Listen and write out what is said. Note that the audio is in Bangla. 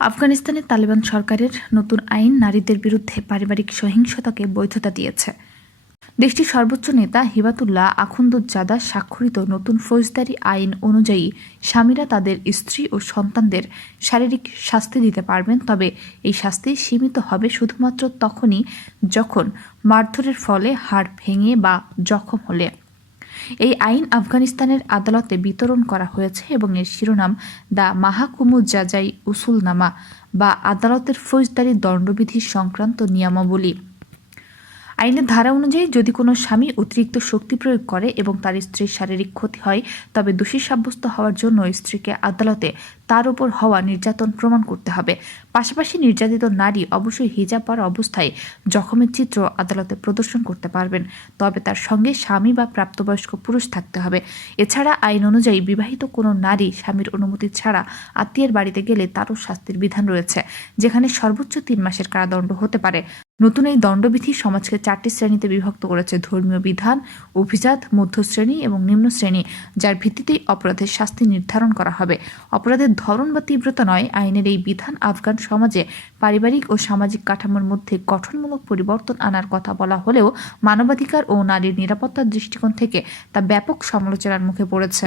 আফগানিস্তানে তালেবান সরকারের নতুন আইন নারীদের বিরুদ্ধে পারিবারিক সহিংসতাকে বৈধতা দিয়েছে। দেশটির সর্বোচ্চ নেতা হিবাতুল্লাহ আখুন্দুজ্জাদা স্বাক্ষরিত নতুন ফৌজদারি আইন অনুযায়ী স্বামীরা তাদের স্ত্রী ও সন্তানদের শারীরিক শাস্তি দিতে পারবেন, তবে এই শাস্তি সীমিত হবে শুধুমাত্র তখনই যখন মারধরের ফলে হাড় ভেঙে বা জখম হলে। এই আইন আফগানিস্তানের আদালতে বিতরণ করা হয়েছে এবং এর শিরোনাম দ্য মাহাকুমুজ্জাজাই উসুলনামা বা আদালতের ফৌজদারি দণ্ডবিধি সংক্রান্ত নিয়মাবলী। আইনের ধারা অনুযায়ী যদি কোনো স্বামী অতিরিক্ত শক্তি প্রয়োগ করে এবং তার স্ত্রীর শারীরিক ক্ষতি হয়, তবে দোষী সাব্যস্ত হওয়ার জন্য স্ত্রীকে আদালতে তার উপর হওয়া নির্যাতন প্রমাণ করতে হবে। পাশাপাশি নির্যাতিত নারী অবশ্যই হিজাব পরা অবস্থায় জখমের চিত্র আদালতে প্রদর্শন করতে পারবেন, তবে তার সঙ্গে স্বামী বা প্রাপ্তবয়স্ক পুরুষ থাকতে হবে। এছাড়া আইন অনুযায়ী বিবাহিত কোনো নারী স্বামীর অনুমতি ছাড়া আত্মীয়ের বাড়িতে গেলে তারও শাস্তির বিধান রয়েছে, যেখানে সর্বোচ্চ 3 মাসের কারাদণ্ড হতে পারে। নতুন এই দণ্ডবিধি সমাজকে 4টি শ্রেণীতে বিভক্ত করেছে: ধর্মীয় বিধান, অভিজাত, মধ্যশ্রেণী এবং নিম্ন শ্রেণী, যার ভিত্তিতেই অপরাধের শাস্তি নির্ধারণ করা হবে। অপরাধের ধরন বা তীব্রতা নয়। আইনের এই বিধান আফগান সমাজে পারিবারিক ও সামাজিক কাঠামোর মধ্যে গঠনমূলক পরিবর্তন আনার কথা বলা হলেও মানবাধিকার ও নারীর নিরাপত্তার দৃষ্টিকোণ থেকে তা ব্যাপক সমালোচনার মুখে পড়েছে।